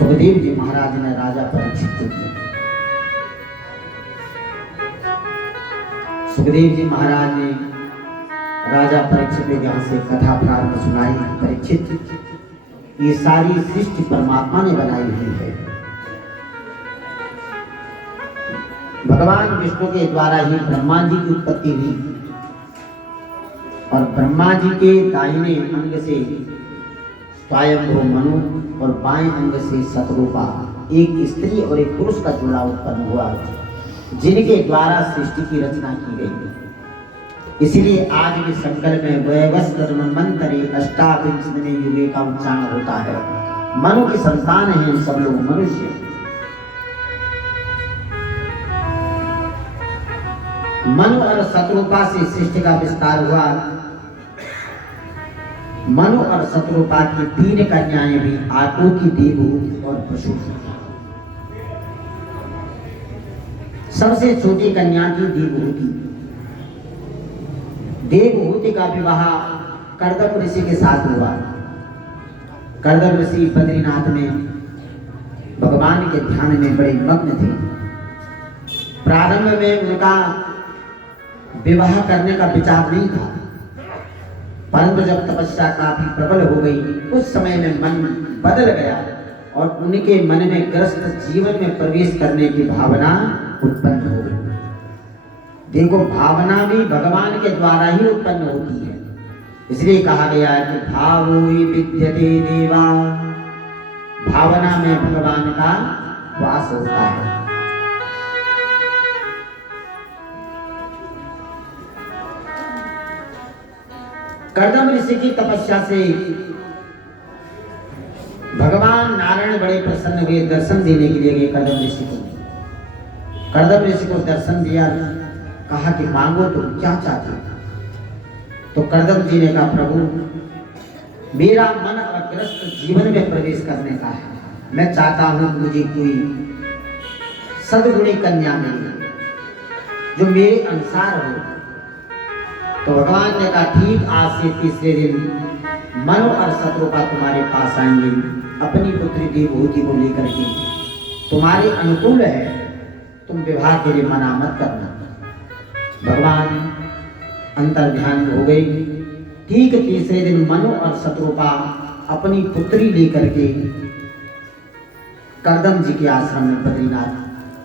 सुखदेव जी महाराज ने राजा परीक्षित को दिया। सुखदेव जी महाराज ने राजा परीक्षित को यहाँ से कथा प्रारंभ सुनाई। परीक्षित, ये सारी सृष्टि परमात्मा ने बनाई हुई है। भगवान विष्णु के द्वारा ही ब्रह्मा जी की उत्पत्ति हुई और ब्रह्मा जी के दाहिने अंग से स्वयंभू मनु और बाएं अंग से शतरूपा एक स्त्री और एक पुरुष का जोड़ा उत्पन्न हुआ, जिनके द्वारा सृष्टि की रचना की गई। इसलिए आज भी संकल्प में वैवस्वत मन्वन्तरे अष्टाविंशतिमे युगे का उच्चारण होता है। मनु की संतान है हम सब लोग मनुष्य। मनु और शतरूपा से सृष्टि का विस्तार हुआ। मनु और शतरूपा की 3 कन्याएं भी आत्मा की देवहूति और पशु। सबसे छोटी कन्या की देवहूति। देवहूति का विवाह कर्दम ऋषि के साथ हुआ। कर्दम ऋषि बद्रीनाथ में भगवान के ध्यान में बड़े मग्न थे। प्रारंभ में उनका विवाह करने का विचार नहीं था, परंतु जब तपस्या काफी प्रबल हो गई, उस समय में मन बदल गया और उनके मन में ग्रस्त जीवन में प्रवेश करने की भावना उत्पन्न हो गई। देखो, भावना भी भगवान के द्वारा ही उत्पन्न होती है। इसलिए कहा गया है कि भावोहि विद्यते देवा, भावना में भगवान का वास होता है। कर्दम ऋषि की तपस्या से भगवान नारायण बड़े प्रसन्न हुए, दर्शन देने के लिए गए कर्दम ऋषि को। कर्दम ऋषि को दर्शन दिया, कहा कि मांगो तो क्या चाहते हो? तो कर्दम जी ने कहा, प्रभु मेरा मन अग्रस्त जीवन में प्रवेश करने का है। मैं चाहता हूं मुझे कोई सद्गुणी कन्या मिले जो मेरे अनुसार हो। तो भगवान ने कहा, ठीक, आज से तीसरे दिन मनु और शतरूपा तुम्हारे पास आएंगे अपनी पुत्री देवहूति को लेकर के। तुम्हारे अनुकूल है, तुम विवाह के लिए मना मत करना। भगवान अंतर ध्यान हो गई। ठीक तीसरे दिन मनु और शतरूपा अपनी पुत्री लेकर के कर्दम जी के आश्रम में बद्रीनाथ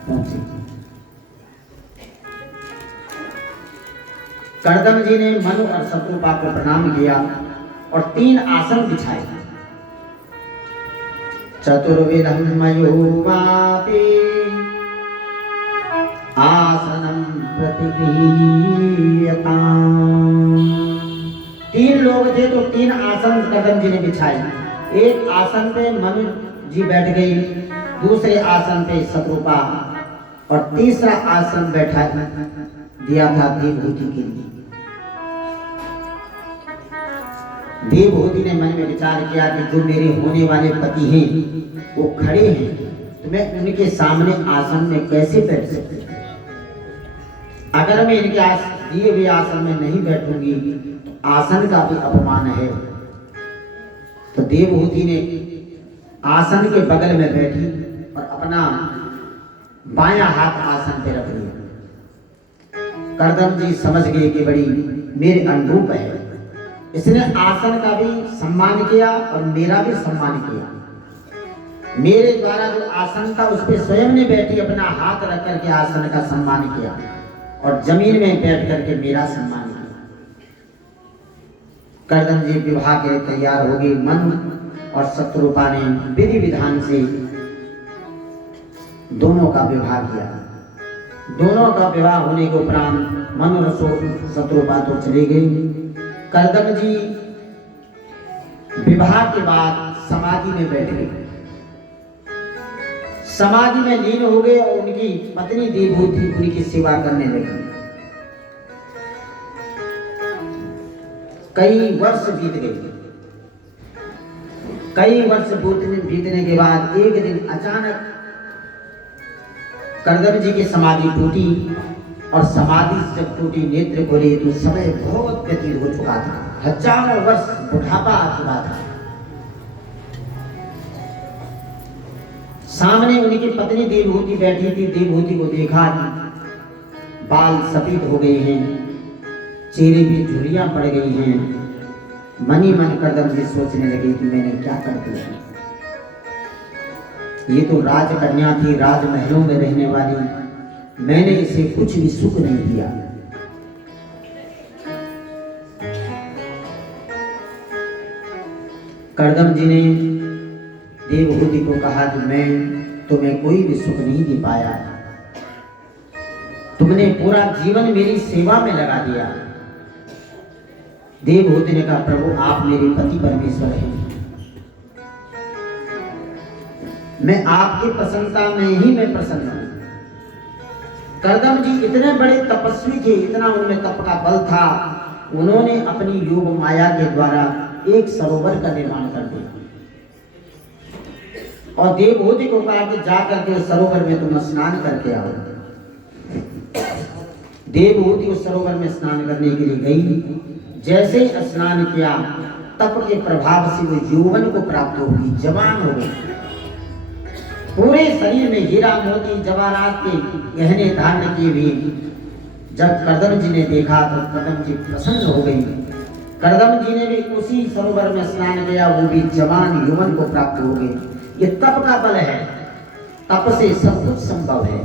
पहुंचे। कर्दम जी ने मनु और शतरूपा को प्रणाम किया और 3 आसन बिछाए। चतुर्विधं मयोवापि आसनं प्रतिगृह्यताम्। 3 लोग थे तो 3 आसन कर्दम जी ने बिछाए। एक आसन पे मनु जी बैठ गई, दूसरे आसन पे शतरूपा और तीसरा आसन बैठा दिया था देवहूति के लिए। देवहूति ने मन में विचार किया कि जो मेरे होने वाले पति हैं वो खड़े हैं, तो मैं उनके सामने आसन में कैसे बैठ सकती हूँ? अगर मैं इनके दिए हुए आसन में नहीं बैठूंगी तो आसन का भी अपमान है। तो देवहूति ने आसन के बगल में बैठी और अपना बायां हाथ आसन पे रख लिया। कर्दम जी समझ गए कि बड़ी मेरे अनुरूप है। इसने आसन का भी सम्मान किया और मेरा भी सम्मान किया। मेरे द्वारा जो आसन था उस पर स्वयं ने बैठी अपना हाथ रख करके आसन का सम्मान किया और जमीन में बैठ करके मेरा सम्मान किया। कर्दम जी विवाह के लिए तैयार हो गई। मनु और शतरूपा ने विधि विधान से दोनों का विवाह किया। दोनों का विवाह होने के उपरांत मनु और शतरूपा तो चले गए। कर्दम जी विवाह के बाद समाधि में बैठ गए। समाधि में लीन हो गए और उनकी पत्नी देवहूति उनकी सेवा करने लगी। कई वर्ष बीत गए। कई वर्ष बीतने के बाद एक दिन अचानक कर्दम जी की समाधि टूटी और समाधि से जब टूटी नेत्र खोले तो समय बहुत व्यतीत हो चुका था। हजारों वर्ष बुढ़ापा आ चुका था। सामने उनकी पत्नी देवहूति बैठी थी। देवहूति को देखा, बाल सफेद हो गए हैं, चेहरे पे झुर्रियां पड़ गई हैं। मन ही मन कर्दम जी सोचने लगे कि मैंने क्या कर दिया। ये तो राजकन्या थी, राजमहलों में रहने वाली, मैंने इसे कुछ भी सुख नहीं दिया। कर्दम जी ने देवहूति को कहा कि मैं तुम्हें कोई भी सुख नहीं दे पाया, तुमने पूरा जीवन मेरी सेवा में लगा दिया। देवहूति ने कहा, प्रभु आप मेरे पति परमेश्वर हैं, मैं आपकी प्रसन्नता में ही मैं प्रसन्न हूं। कर्दम जी इतने बड़े तपस्वी थे, इतना उनमें तप का बल था, उन्होंने अपनी योग माया के द्वारा एक सरोवर का निर्माण कर दिया और देवहूति को कहा कि जाकर के उस सरोवर में तुम स्नान करके आओ। देवहूति उस सरोवर में स्नान करने के लिए गई। जैसे ही स्नान किया, तप के प्रभाव से वो यौवन को प्राप्त होगी, जवान हो गई। पूरे शरीर में हीरा मोती जवाहरात के गहने धारण किए हुए जब कर्दम जी ने देखा तो कर्दम जी प्रसन्न हो गई। कर्दम जी ने भी उसी सरोवर में स्नान किया, वो भी जवान यौवन को प्राप्त हो गए। ये तप का बल है, तप से सब कुछ संभव है।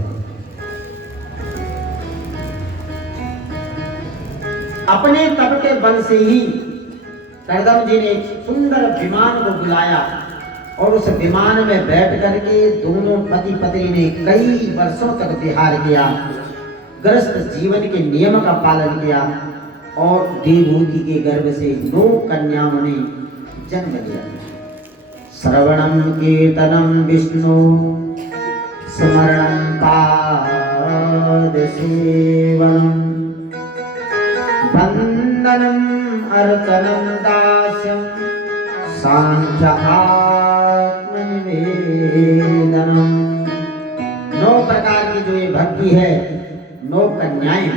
अपने तप के बल से ही कर्दम जी ने एक सुंदर विमान को बुलाया और उस विमान में बैठ करके दोनों पति पत्नी ने कई वर्षों तक विहार किया, गृहस्थ जीवन के नियम का पालन किया और देवहूति के गर्भ से 9 कन्याओं ने जन्म लिया। श्रवणं कीर्तनं विष्णु स्मरणं पादसेवनं वंदनम अर्चनम दास्यम सांख्य आत्मनिवेदनम। 9 प्रकार की जो ये भक्ति है, 9 कन्याएं,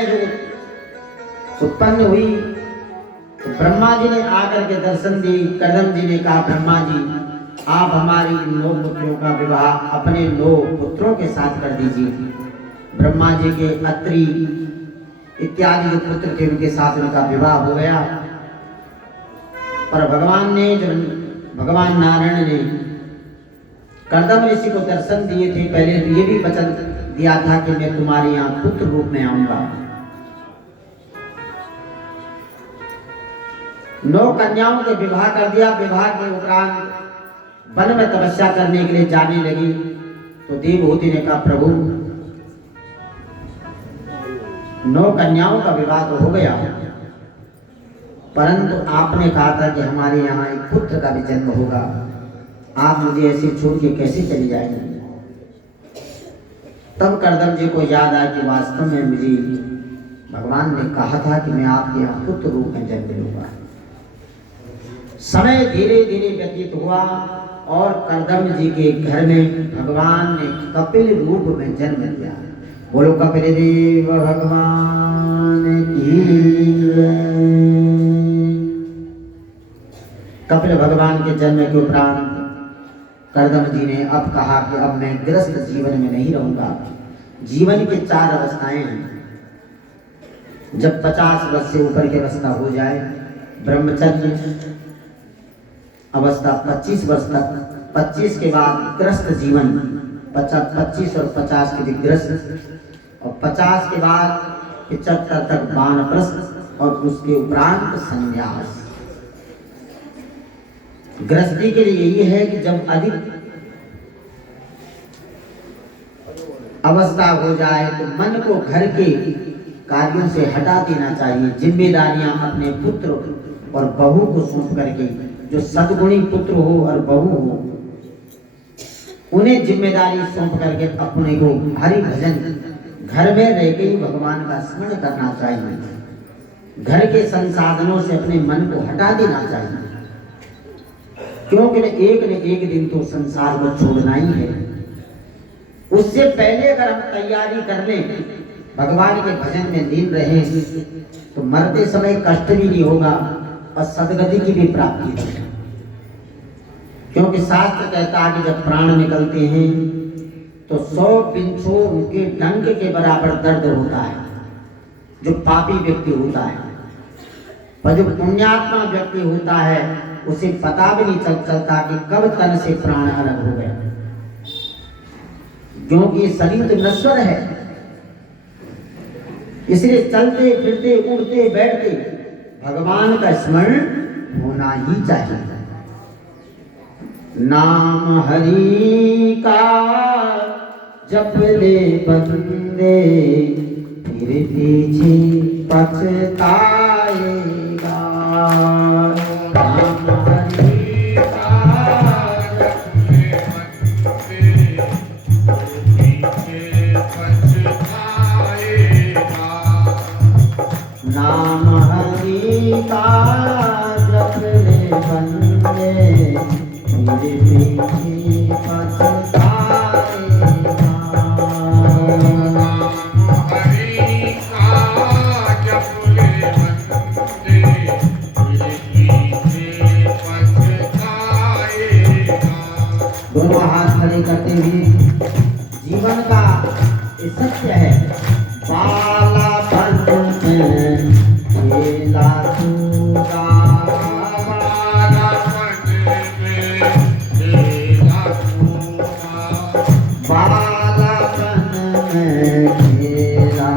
जो उत्पन्न हुई तो ब्रह्मा जी ने आकर के दर्शन दी। कर्दम जी ने कहा, ब्रह्मा जी आप हमारी 9 पुत्रों का विवाह अपने 9 पुत्रों के साथ कर दीजिए। ब्रह्मा जी के अत्रि इत्यादि जो पुत्र थे उनके साथ उनका विवाह हो गया। पर भगवान नारायण ने कर्दम ऋषि को दर्शन दिए थे। पहले तो ये भी वचन दिया था कि मैं तुम्हारे यहाँ पुत्र रूप में आऊंगा। 9 कन्याओं के विवाह कर दिया। विवाह के उपरांत वन में तपस्या करने के लिए जाने लगी तो देवहूति ने कहा, प्रभु 9 कन्याओं का विवाह तो हो गया, परंतु आपने कहा था कि हमारे यहाँ एक पुत्र का भी जन्म होगा, आप मुझे ऐसे छोड़ के कैसे चली जाएंगे। तब कर्दम जी को याद आया कि वास्तव में मुझे भगवान ने कहा था कि मैं आपके यहाँ पुत्र रूप में जन्म लूंगा। समय धीरे धीरे व्यतीत हुआ और कर्दम जी के घर में भगवान ने कपिल रूप में जन्म लिया। बोलो कपिल देव भगवान की। कपिल भगवान के जन्म के उपरांत कर्दम जी ने अब कहा कि अब मैं गृहस्थ जीवन में नहीं रहूंगा। जीवन की 4 अवस्थाएं हैं। जब 50 वर्ष से ऊपर की अवस्था हो जाए ब्रह्मचर्य अवस्था 25 वर्ष तक, 25 के बाद गृहस्थ जीवन, 25 और 50 के लिए गृहस्थ और 50 के बाद 75 तक वानप्रस्थ और उसके उपरांत संन्यास। गृहस्थी के लिए यही है कि जब अधिक अवस्था हो जाए तो मन को घर के कार्यों से हटा देना चाहिए। जिम्मेदारियां अपने पुत्र और बहू को सौंप करके, जो सद्गुणी पुत्र हो और बहू हो उन्हें जिम्मेदारी सौंप करके अपने को हरि भजन घर में रह के भगवान का स्मरण करना चाहिए। घर के संसाधनों से अपने मन को हटा देना चाहिए, क्योंकि न एक दिन तो संसार को छोड़ना ही है। उससे पहले अगर हम तैयारी कर लें, भगवान के भजन में लीन रहे तो मरते समय कष्ट भी नहीं होगा और सदगति की भी प्राप्ति होगी। क्योंकि शास्त्र कहता है कि जब प्राण निकलते हैं तो 100 बिच्छू के डंक के बराबर दर्द होता है जो पापी व्यक्ति होता है, पर जो पुण्यात्मा व्यक्ति होता है उसे पता भी नहीं चलता कि कब तन से प्राण अलग हो गया, क्योंकि शरीर तो नश्वर है। इसलिए चलते फिरते उड़ते बैठते भगवान का स्मरण होना ही चाहिए। नाम हरि का जप ले बंदे फिर पीछे पछताएगा। नाम हरि का जप ले बंदे फिर पीछे पछताएगा। नाम हरि का जप ले बंदे फिर पीछे पछताएगा। दोनों हाथ खड़े करते हुए जीवन का ये सत्य है। बालापन में खेला सूगा, बालापन में खेला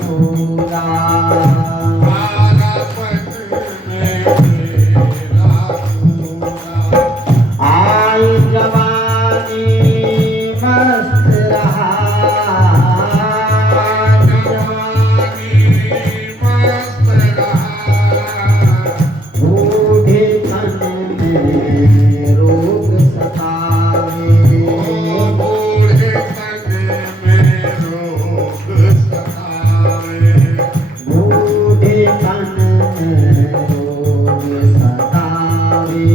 सूगा, आई जवानी मस्त रहा, बूढ़ेपन में रोग सतावे, बूढ़ेपन में रोग सतावे,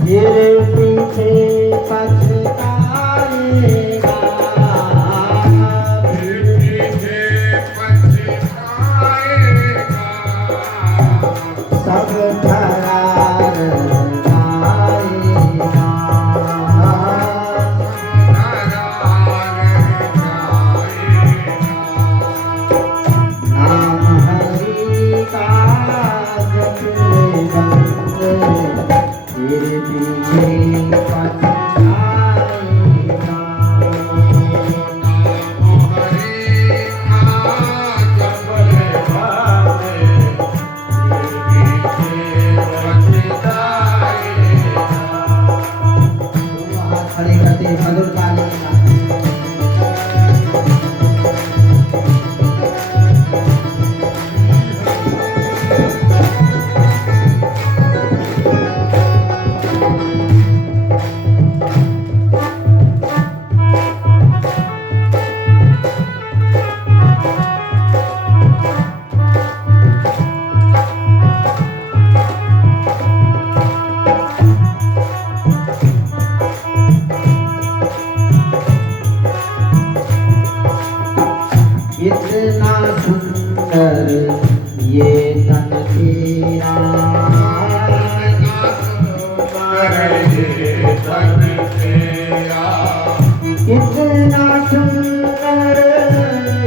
तेरे पीछे पछताएगा, सब ठहरार जाएगा। नाम हरि का जप ले बंदे फिर पीछे पछताएगा। दोनों हाथ खड़े करते मधुर ताली के साथ। इतना सुंदर ये तन तेरा, इतना सुंदर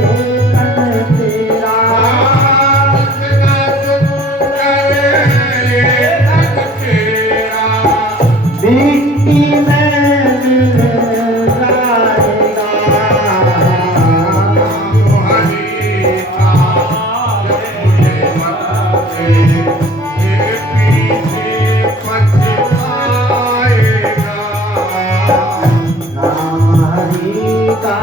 ये तन तेरा, मिट्टी में मिल जाएगा। नाम हरि का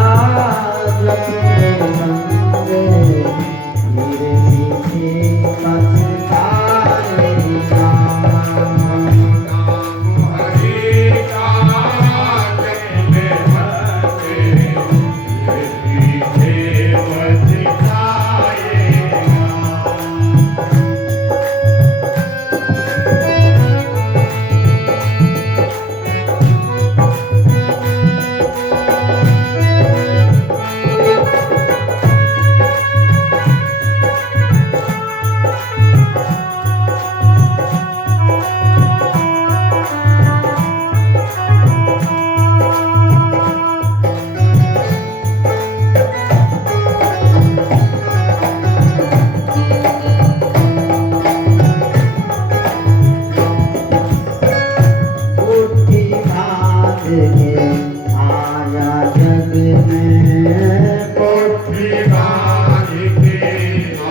में पोथी बांध के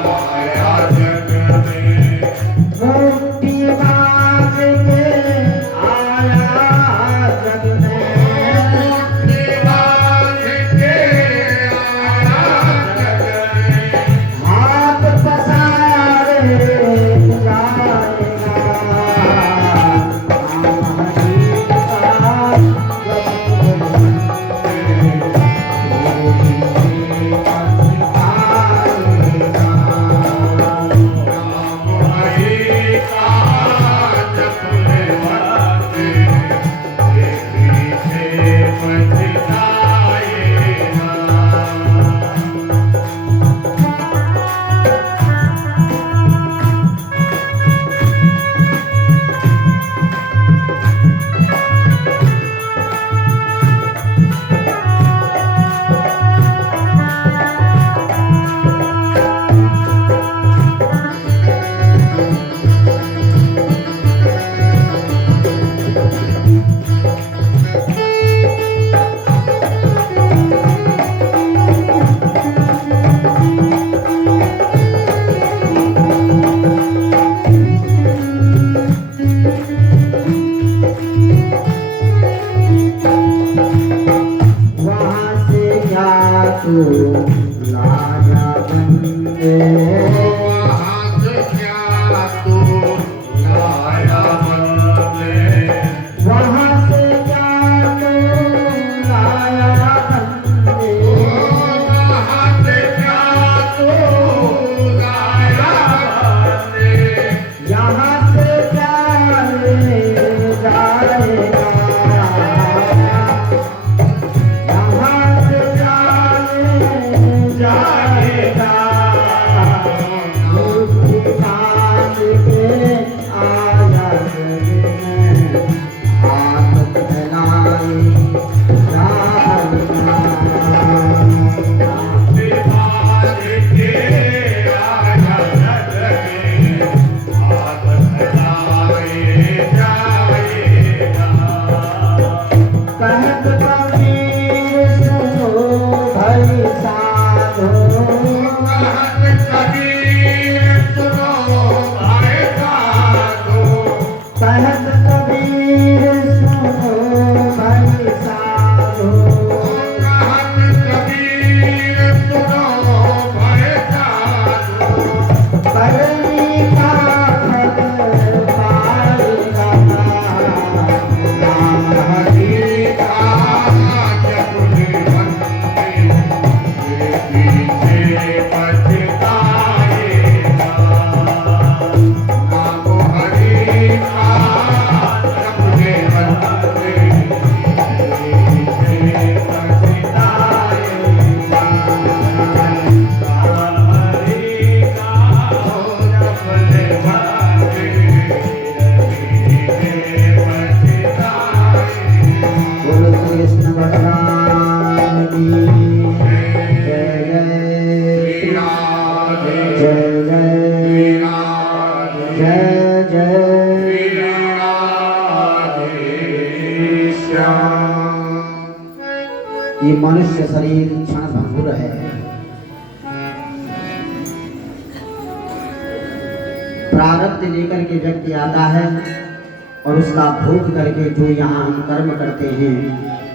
आया जग में मुट्ठी बांध के आया जग में पोथी बांध के आया जग में हाथ पसारे जाएगा लाया बंदे वहाँ से क्या तू लाया बंदे वहाँ से क्या तो लाया बंदे वहाँ से क्या तू लाया बंदे यहाँ से क्या ले जाएगा यहाँ से क्या ले जाएगा मुट्ठी बांध के आया जग में हाथ फैलाए जाएगा बांध के आया जग में हाथ फैलाए जाएगा कहत कबीर सुनो भाई साधो कहत कबीर सुनो भाई साधो कहत कबीर सुनो भाई साधो कहत कबीर सुनो भाई साधो करनी का फल पाएगा नाम हरि का बोलो कृष्ण भगवान की जय जय जय जय ये मनुष्य शरीर क्षण भंगुर है। प्रारब्ध लेकर के व्यक्ति आता है और उसका भोग करके जो यहाँ हम कर्म करते हैं